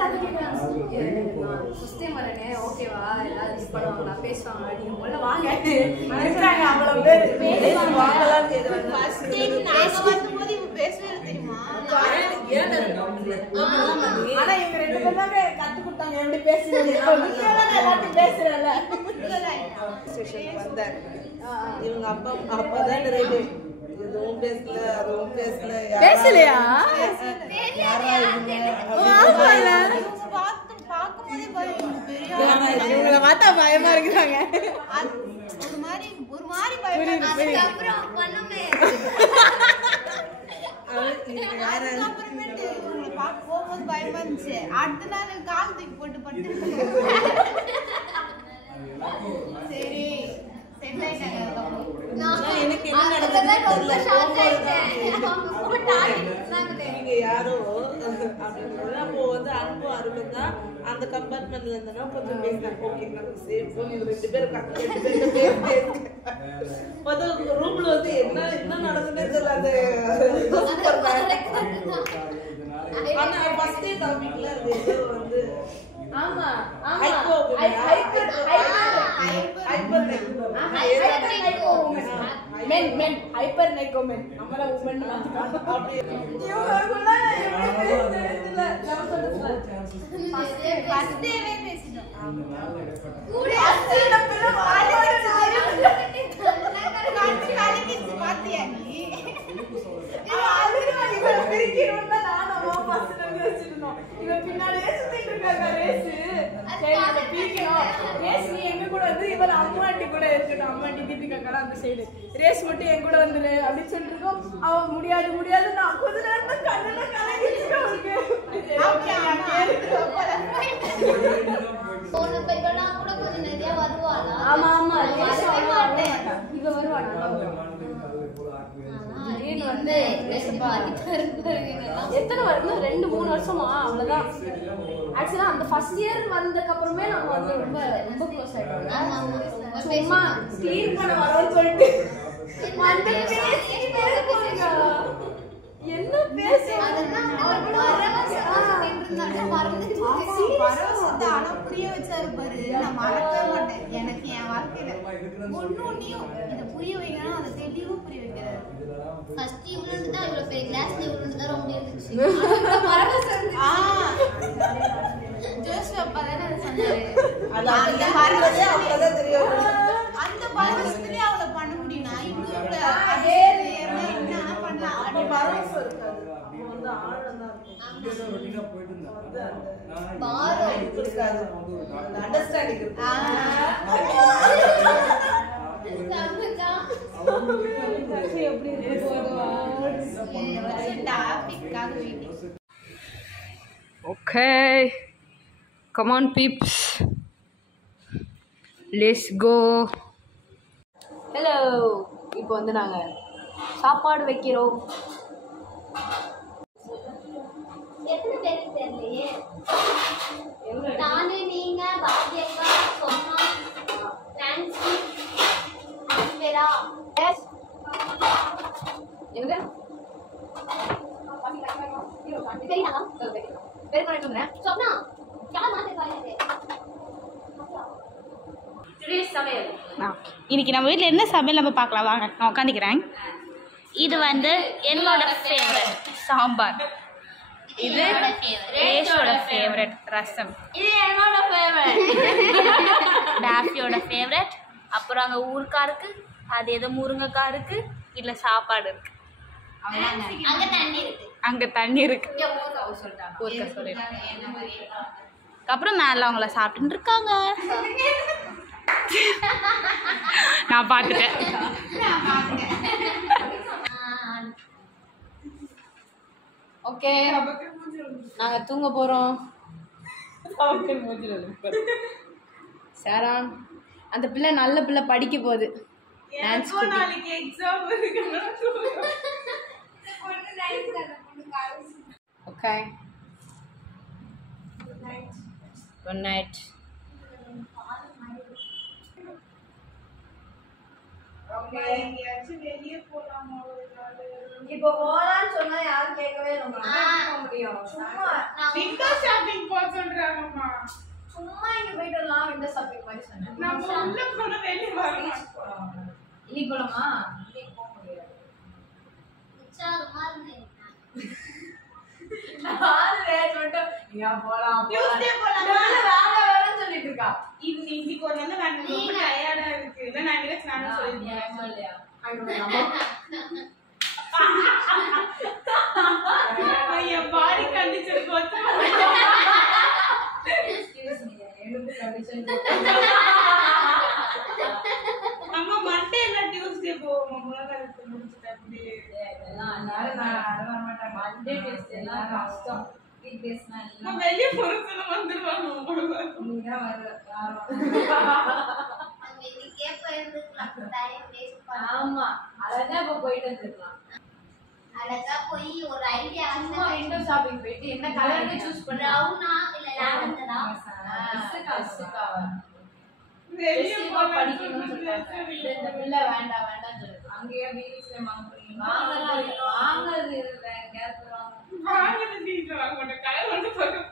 ஃபர்ஸ்ட் டைம் வரேனே ஓகேவா எல்லாரும் மிஸ் பண்ணுவாங்களா பேசுவாங்களா நீங்க முதல்ல வாங்க நினைச்சாங்க அவ்வளவு பேர் வாங்கலாம் கேக்குறாங்க. ஃபர்ஸ்ட் டைம் நான் வரும்போது இவ பேசவே தெரியுமா? ஆனா இவங்க 2 பேரும் தான் கத்து கொடுத்தாங்க எப்படி பேசுறது. எல்லாத்தையும் பேசுறல வந்தார். இவங்க அப்பதான் நிறைய எதுவும் பேசல, அதுவும் பேசல. பேசலையா? இவங்களை பார்த்தா பயமா இருக்கிறாங்க. ஒரு மாதிரி அதுக்கப்புறம் பண்ணுமே. அப்புறமேட்டு இவங்களை பார்க்க போகும்போது பயமா இருந்துச்சு. அடுத்த நாள் கால் தூக்கி போட்டு பட்டு சரி செட் ஆயிட்டாங்க. எனக்கு என்ன நடந்தது நீங்க யாரோ அப்படின்னு அப்போ வந்து அன்பும் அருளும் தான் அந்த கம்பார்ட்மெண்ட்ல இருந்தனா கொஞ்சம் பேசினாங்க. ஓகே நம்ம சேஃப் 2 பேரும் ரூம்ல வந்து என்ன நடந்ததுன்னே தெரியல. ஆனா ஃபர்ஸ்ட் டே டாபிக்ல அது ஏதோ வந்து ஆமா மென் மென் ஹைப்பர் நைக்கோ மென் நம்மள உமன் அப்படி இவங்களுக்குள்ள எப்படி பேசுறதுல ஃபர்ஸ்ட் டேவே பேசிட்டோம் கூட அசின பிள்ளை வாயில காலிக்கு பாத்தியா நீ இவன் பிரிக்கணும்னா நானும் ஃபர்ஸ்ட் டைம் பேசிட்டோம் இவன் பின்னாடியே சுத்திட்டு இருக்காங்க ரேஸ் சரி இவன் பிரிக்கணும் ரேஸ் நீ எங்க கூட வந்து இவன் அம்மாட்டி கூட இருக்கட்டும் அம்மாட்டி தீபிகா கடை அந்த சைடு ரேஸ் மட்டும் என் கூட வந்துரு அப்படின்னு சொல்லிட்டு இருக்கோம் அவன் முடியாது முடியாது நான் கொஞ்ச நேரம் தான் கண்ணுல கலங்கிட்டு அவனுக்கு போன பையெல்லாம் கூட கொஞ்சம் நிறைய வருவாளா ஆமா ஆமா ரேஸ் இவ வருவாளா வந்து எத்தனை வருஷம் 2-3 வருஷமா அவ்வளவுதான் ஆக்சுவலா அந்த ஃபர்ஸ்ட் இயர் வந்ததுக்கு அப்புறமே நம்ம வந்து ரொம்ப ரொம்ப க்ளோஸ் ஆயிட்டோம் சும்மா கிளீன் பண்ண வரோம்னு சொல்லிட்டு வந்து என்ன பேச ஆனா புரிய வச்சாரு பாரு நான் மறக்கவே மாட்டேன் எனக்கு என் வாழ்க்கையில ஒன்னும் இதை புரிய வைக்கணும் அதை தெளிவா புரிய வைக்கிறாரு ஃபர்ஸ்ட் இவ்வளவு தான் இவ்வளவு பெரிய கிளாஸ்ல இவ்வளவு தான் ரொம்ப இருந்துச்சு ஜோஸ் அப்பா தானே அதை சொன்னாரு அந்த மறந்ததே அப்பதான் தெரியும் அந்த பரவசத்திலே அவளை பண்ண முடியும்னா இன்னும் அதே என்ன பண்ணலாம் அப்படி பரவசம் இருக்காது வந்து ஆழம் தான் understanding Okay, come on peeps, let's go. Hello இப்போ வந்து நாங்கள் சாப்பாடு வைக்கிறோம் எத்தனை பேருக்கு தெரியலையே நானு நீங்க பாக்கியக்கா சொன்னா பிரான்சி அஸ்வேரா எஸ் எங்க சரிங்களா பேர் பண்ணிட்டு சொன்னா யார் மாத்திருக்காங்க சமையல் இன்னைக்கு நம்ம வீட்டில் என்ன சமையல் நம்ம பார்க்கலாம் வாங்க நான் உட்காந்துக்கிறேன். இது வந்து என்னோட ஃபேவரட் சாம்பார், இது ரேஷோட ஃபேவரட் ரசம், இது என்னோட ஃபேவரட் டாஃபியோட ஃபேவரட், அப்புறம் அங்கே ஊறுக்காய் இருக்குது, அது ஏதோ முருங்கைக்காய் இருக்குது, இதில் சாப்பாடு இருக்குது, அங்க தண்ணி இருக்கு அங்கே தண்ணி இருக்குது, ஊறுக்காய் சொல்லியிருக்காங்க. அப்புறம் மேலே அவங்கள சாப்பிட்டுட்டு இருக்காங்க. நான் பார்த்துட்டேன். ஓகே நாங்கள் தூங்க போகிறோம். சாரான் அந்த பிள்ளை நல்ல பிள்ளை படிக்க போகுது. Okay good night. இப்போ போலான்னு சொன்னா யாரும் கேட்கவே முடியும். சும்மா விண்டோ ஷாப்பிங் போக சொல்றாங்கம்மா. சும்மா இங்க போயிட்டு வரலாம். விண்டோ ஷாப்பிங் மாதிரி சொன்னேன். நம்ம உள்ள போன வெளிய வரணும். இன்னைக்கு போலாமா? இன்னைக்கு போக முடியாது. உற்சாகமா இருந்தேன். நாலு வேற மட்டும் நீங்க போலாம். டியூஸ்டே போலாமா? வேறன்னு சொல்லிட்டு இருக்கா. இது இன்னைக்கு ஒரு நாள் நான் ரொம்ப டயர்டா இருக்கு. இல்ல நான் இங்க ஸ்நானம் சொல்லிட்டேன். இல்லையா? என் பாடி கண்டிஷன் போச்சு. நம்ம மண்டே இல்ல டியூஸ்டே போவோம். முதல்ல முடிச்சிட்டு அப்படியே மண்டே டெஸ்ட் எல்லாம் கஷ்டம். வீக் டெஸ்ட்னா நான் வெளிய போறதுல வந்துருவாங்க. இன்னைக்கே போயிருந்துக்கலாம். டைம் வேஸ்ட் பண்ண. ஆமா அதான் இப்ப போயிட்டு வந்துருக்கலாம். அழகா போய் ஒரு ஐடியா சும்மா விண்டோ ஷாப்பிங் போயிட்டு என்ன கலர்னு சூஸ் பண்ண. பிரவுனா இல்ல லாவெண்டரா? வெளிய படிக்கணும்னு சொல்றாங்க. இந்த பிள்ளை வேண்டாம் வேண்டாம்னு சொல்லுது. அங்கேயே வீட்ல வாங்குறது கேட்கறோம். வாங்குறது வீட்ல வாங்க மாட்டேன். கலர் வந்து போறோம்.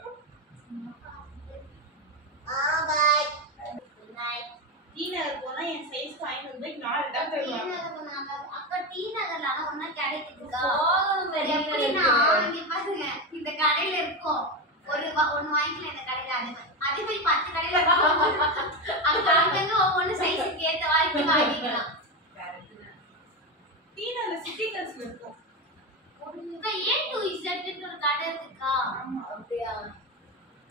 Bye good night. டீனர் போனா என் சைஸ் 500 நாலு தான் தருவாங்க. கிடைக்குதுக்கா எப்படின்னா இங்க பாருங்க இந்த கடையில இருக்கும் ஒண்ணு வாங்கிக்கலாம் இந்த கடையில அதே மாதிரி 10 கடையில அங்கங்க ஒவ்வொன்று சைஸுக்கு ஏத்த வாங்கிக்கலாம் ஏன் 2Z ஒரு கடை இருக்குக்கா அப்படியா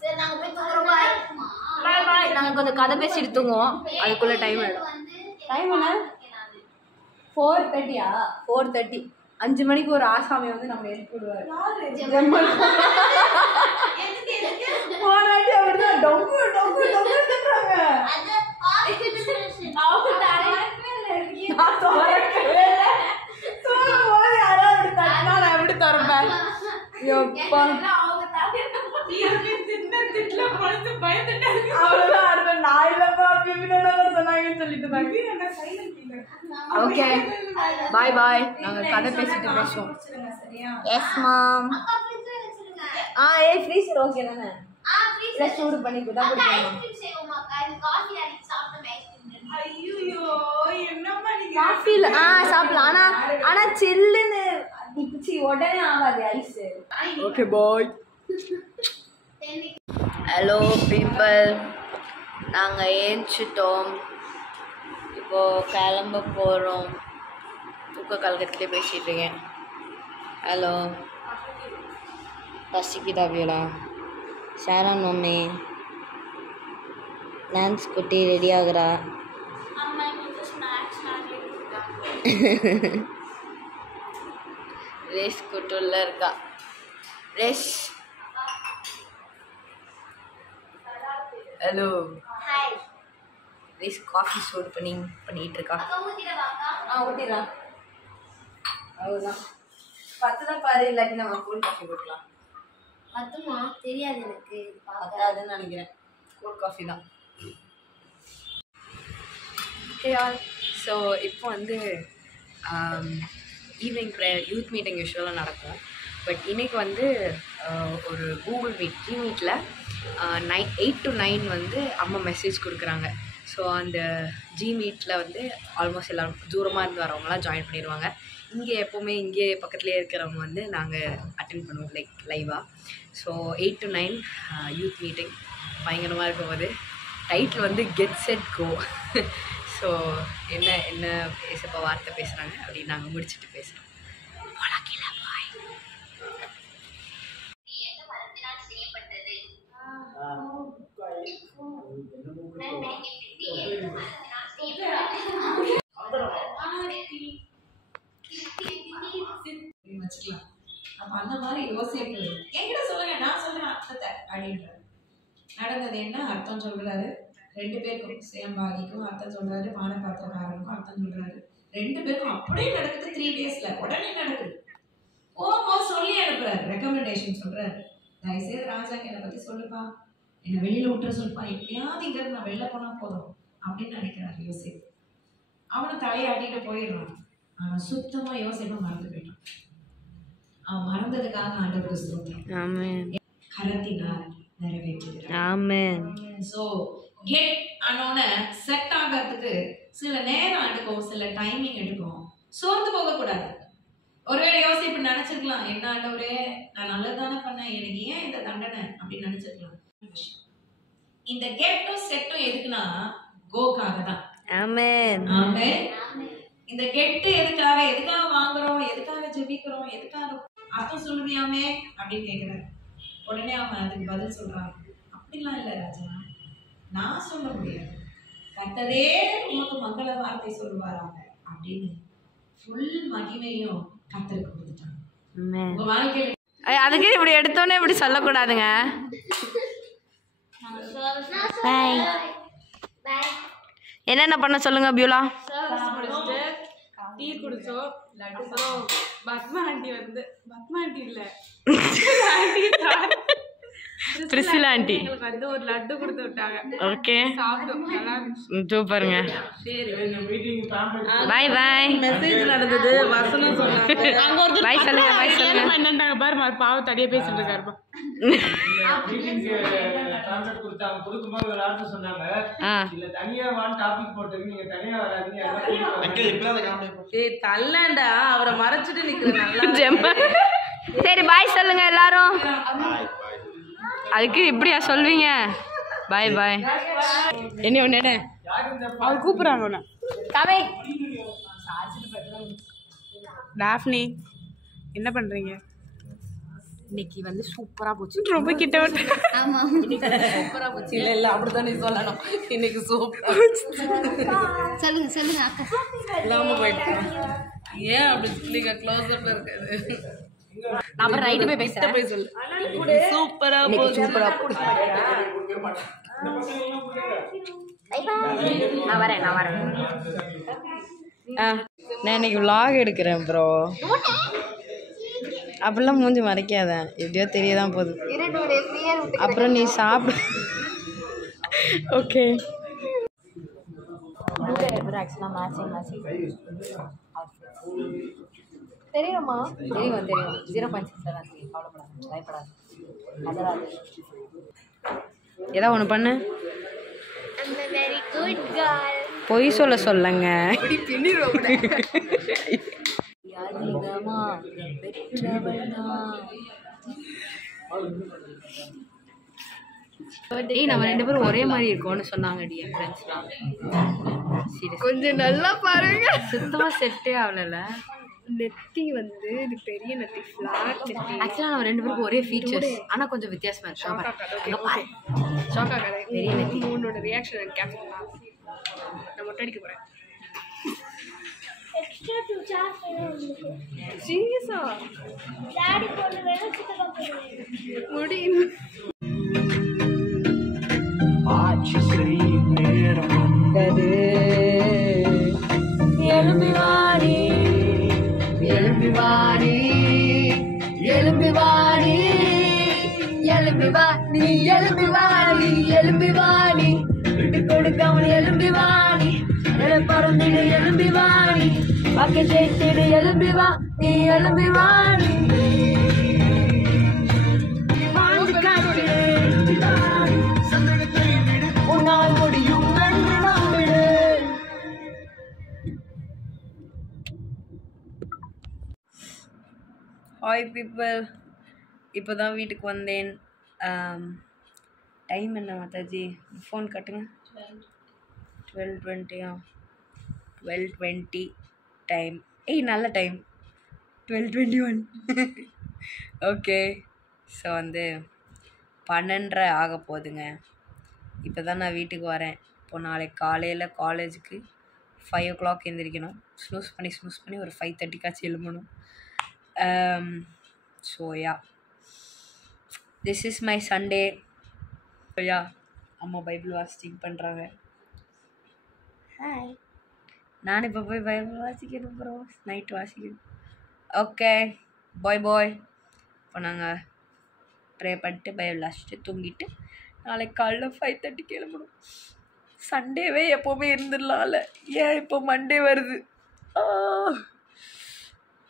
சரி நாங்க போய் தூங்குறோம் பாய் பாய் நாங்கள் கொஞ்சம் கதை பேசிட்டு தூங்குவோம் அதுக்குள்ளே டைம் ஆகிடும் டைம் என்ன 4:30 4:30 5 மணிக்கு ஒரு ஆசாமி வந்து நம்ம எழுப்பி விடுவார் போனாட்டி அப்படிதான் டொங்கு டொங்கு டொங்குறாங்க யாராவது தட்டினா நான் எப்படி திறப்பேன் ஓகே பாய் பாய் நாங்க கதை பேசிட்டு பேசுவோம் எஸ் மாம் ஏய் ஃப்ரீசர் ஓகே தானே இல்ல சூடு பண்ணி கூட காஃபில சாப்பிடலாம் ஆனா சில்லுன்னு உடனே ஆகாது ice okay bye hello people நாங்கள் ஏஞ்சிட்டோம் இப்போது கிளம்ப போகிறோம் தூக்க கலகத்திலே பேசிகிட்டு இருக்கேன் ஹலோ பசிக்குதா வியோலா ஷாரான் மம்மி டான்ஸ் குட்டி ரெடி ஆகுறா ரேஸ் குட்டுள்ள இருக்கா ரேஸ் ஹலோ ரேஸ் காஃபி சூடு பண்ணிட்டு இருக்கா ஊற்றிடா அவ்வளோதான் 10 தான் பாரு இல்லாட்டி நம்ம கூல் காஃபி போட்டுக்கலாம் பத்துமா தெரியாது எனக்கு பத்தாதுன்னு நினைக்கிறேன் கூல் காஃபி தான் ஸோ இப்போ வந்து ஈவினிங் ப்ரேயர் யூத் மீட்டிங் யூஸ்வலாக நடக்கும் பட் இன்றைக்கி வந்து ஒரு கூகுள் மீட் ஜிமீட்டில் 8 to 9 வந்து அம்மா மெசேஜ் கொடுக்குறாங்க ஸோ அந்த ஜிமீட்டில் வந்து ஆல்மோஸ்ட் எல்லோரும் தூரமாக இருந்து வரவங்களாம் ஜாயின் பண்ணிடுவாங்க இங்கே எப்போவுமே இங்கே பக்கத்துலேயே இருக்கிறவங்க வந்து நாங்கள் அட்டென்ட் பண்ணுவோம் லைவாக ஸோ 8 to 9 யூத் மீட்டிங் பயங்கரமாக இருக்கும்போது டைட்டில் வந்து கெட் செட் கோ ஸோ என்ன பேசப்போ வார்த்தை பேசுகிறாங்க அப்படின்னு நாங்கள் முடிச்சுட்டு பேசுகிறோம் வச்சுக்கலாம் அப்ப அந்த மாதிரி யோசிப்பு என்கிட்ட சொல்லுங்க நான் சொல்றேன் அர்த்தத்தை அப்படின்ற நடந்தது என்ன அர்த்தம் சொல்றாரு 2 பேருக்கும் சேம்பாகிக்கும் அர்த்தம் சொல்றாரு பானபாத்திரக்காரனுக்கும் அர்த்தம் சொல்றாரு 2 பேருக்கும் அப்படியே நடக்குது 3 daysல உடனே நடக்குது சொல்லி அனுப்புறாரு ரெக்கமெண்டேஷன் சொல்றாரு தயவுசெய்து ராஜாக்கு என்னை பத்தி சொல்லுப்பா என்னை வெளியில விட்டுற சொல்லுப்பா எப்படியாவது இங்க நான் வெளில போனா போதும் அப்படின்னு நினைக்கிறாரு யோசிப்பு அவனை தலையாட்டிட்டு போயிடுறான் அவன் சுத்தமா யோசிப்பை மறந்து போயிட்டான் அவன் மறந்ததுக்காக ஆண்டவருக்கு ஸ்தோத்திரம் ஆமென் கரத்தினால் நிறைவேற்றுகிறார் ஆமென் சோ கெட் ஆனோன செட் ஆகிறதுக்கு சில நேரம் எடுக்கும் சில டைமிங் எடுக்கும் சோர்ந்து போக கூடாது ஒருவேளை யோசிப்பு நினைச்சிருக்கலாம் என்ன ஆண்டவரே நான் நல்லதானே பண்ணேன் எனக்கு ஏன் இந்த தண்டனை அப்படின்னு நினைச்சிருக்கலாம் இந்த கெட்டும் செட்டும் எதுக்குன்னா கோக்காக தான் ஆமென் ஆமென் இந்த கெட்டு எதுக்காக வாங்குறோம் எதுக்காக ஜெபிக்கிறோம் எதுக்காக அர்த்தம் சொல்லுவியாமே அப்படின்னு கேட்குறாரு உடனே அவன் அதுக்கு பதில் சொல்றான் அப்படிலாம் இல்லை ராஜா நான் சொல்ல முடியாது கர்த்தரே உனக்கு மங்கள வார்த்தை சொல்லுவாராங்க அப்படின்னு ஃபுல் மகிமையும் கர்த்தருக்கு கொடுத்துட்டாங்க உங்க வாழ்க்கையில அதுக்கு இப்படி எடுத்தோன்னே இப்படி சொல்லக்கூடாதுங்க என்னென்ன பண்ண சொல்லுங்க பியூலா டீ குடிச்சோம் அப்புறம் பத்மா ஆண்டி இல்ல பிரிசிலா ஆண்டி எங்களுக்கு வந்து ஒரு லட்டு கொடுத்து விட்டாங்க. ஓகே சாப்பிட்டோம். நல்லா இருந்துச்சு. சூப்பருங்க. பாய் பாய். மெசேஜ் நடந்தது, வசனம் சொன்னாங்க. பாய் சொல்லுங்க, பாய் சொல்லுங்க. என்னண்டாங்க பாரு, பாவம் தடியா பேசிட்டு இருக்காருப்பா. கொடுக்கும்போது ஒரு ஆர்டர் சொன்னாங்க, இல்ல தனியா வான் டாபிக் போட்டு நீங்க தனியா வராதீங்க. தள்ளண்டா அவரை மறைச்சிட்டு நிக்கிறேன். சரி பாய் சொல்லுங்க எல்லாரும். அதுக்கு இப்படியா சொல்வீங்க? பாய் பாய். என்ன ஒண்ணு அவர் கூப்பிடுறாங்க உன்னை. கவை டாஃப்னி என்ன பண்றீங்க? இன்னைக்கு வந்து சூப்பரா போச்சு. ரொம்ப கிட்ட வந்து சூப்பரா போச்சு. இல்ல அப்படித்தான் நீ சொல்லணும். இன்னைக்கு சூப்பரா சொல்லுங்க அக்கா. இல்லாம போயிட்டு ஏன் அப்படி சொல்லிங்க? க்ளோஸ் அப்ல இருக்காது. நான் அப்புறம் ரைட்டு போய் பேசுறேன். போய் சொல்லு. சூப்பரா போச்சு. சூப்பரா போச்சு. நான் வரேன். நான் இன்னைக்கு vlog எடுக்கிறேன் ப்ரோ. அப்படிலாம் மூஞ்சி மறைக்காத, எப்படியோ தெரியதான் போகுது. அப்புறம் நீ சாப்பிடு. ஓகே தெரியுமா? தெரியும் 0.6 தான். கவலைப்படாது, பயப்படாது, அதராது. ஏதோ ஒன்று பண்ணு. Very good girl. பொய் சொல்லுங்க. நம்ம 2 பேரும் ஒரே மாதிரி இருக்கோம்னு சொன்னாங்கடி என் ஃப்ரெண்ட்ஸ்லாம். கொஞ்சம் நல்லா பாருங்க. சுத்தமாக செட்டே ஆகல. நெத்தி வந்து இது பெரிய நெத்தி, ஃபிளாட் நெத்தி. ஆக்சுவலாக நம்ம 2 பேருக்கும் ஒரே ஃபீச்சர்ஸ், ஆனால் கொஞ்சம் வித்தியாசமா இருக்கு. ஷாக்கா கடை பெரிய நெத்தி. உன்னோட ரியாக்ஷன் எனக்கு கேப்சர் நான் மொட்டை அடிக்க போறேன். எக்ஸ்ட்ரா 2 சார்ஜ் வேணும். சீரியஸா? டாடி போடு வேணும், சித்தப்பா போடு. முடியும். ஆட்சி செய்யும் நேரம் வந்தது. எழும்பி வாடி, எழும்பி வாடி, எழும்பி வாடி, எழும்பி வாடி, எழும்பி வாடி, எழும்பி வாடி, விட்டு கொடுக்காமல் எழும்பி வாடி, பறந்துடு எழும்பி வாடி, வாக்கை சேர்த்துடு எழும்பி வா, நீ எழும்பி வாடி, வாழ்ந்து காட்டிடு, உன்னால் முடியும் என்று நம்பிடு. ஹாய் பீப்புள், இப்போ தான் வீட்டுக்கு வந்தேன். டைம் என்ன மாதாஜி? ஃபோன் கட்டுங்க. 12:20. 12:20 டைம். நல்ல டைம். 12:21. ஓகே, ஸோ வந்து 12:30 ஆக போகுதுங்க. இப்போ தான் நான் வீட்டுக்கு வரேன். இப்போ நாளைக்கு காலையில் காலேஜுக்கு 5 o'clock எழுந்திரிக்கணும். ஸ்னூஸ் பண்ணி ஒரு 5:30 எழும்பணும். So yeah, this is my Sunday. So yeah, அம்மா பைபிள் வாசிச்சிங் பண்ணுறாங்க. ஹாய், நான் இப்போ போய் பைபிள் வாசிக்கணும் ப்ரோ, நைட் வாசிக்கணும். ஓகே, பாய். இப்போ நாங்கள் ப்ரே பண்ணிட்டு பைபிள் வாசிச்சுட்டு தூங்கிட்டு நாளைக்கு காலைல 5:30 எழும்பணும். சண்டேவே எப்போவுமே இருந்துடலாம்ல, ஏன் இப்போ மண்டே வருது?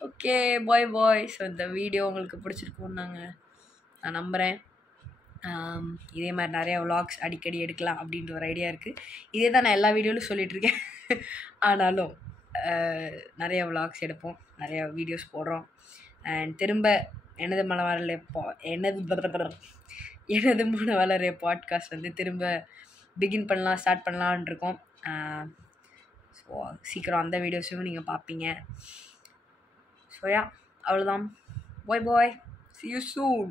ஓகே, பாய். ஸோ இந்த வீடியோ உங்களுக்கு பிடிச்சிருக்கும்னு நான் நம்புகிறேன். இதே மாதிரி நிறையா vlogs அடிக்கடி எடுக்கலாம் அப்படின்ற ஒரு ஐடியா இருக்குது. இதே தான் நான் எல்லா வீடியோவிலும் சொல்லிகிட்ருக்கேன். ஆனாலும் நிறையா vlogs எடுப்போம், நிறையா வீடியோஸ் போடுறோம். அண்ட் திரும்ப எனது மன வளரே பாட்காஸ்ட் வந்து திரும்ப ஸ்டார்ட் பண்ணலான்னு இருக்கோம். ஸோ சீக்கிரம் அந்த வீடியோஸும் நீங்கள் பார்ப்பீங்க. ஸோ யா, அவ்வளோதான். பாய். See you soon.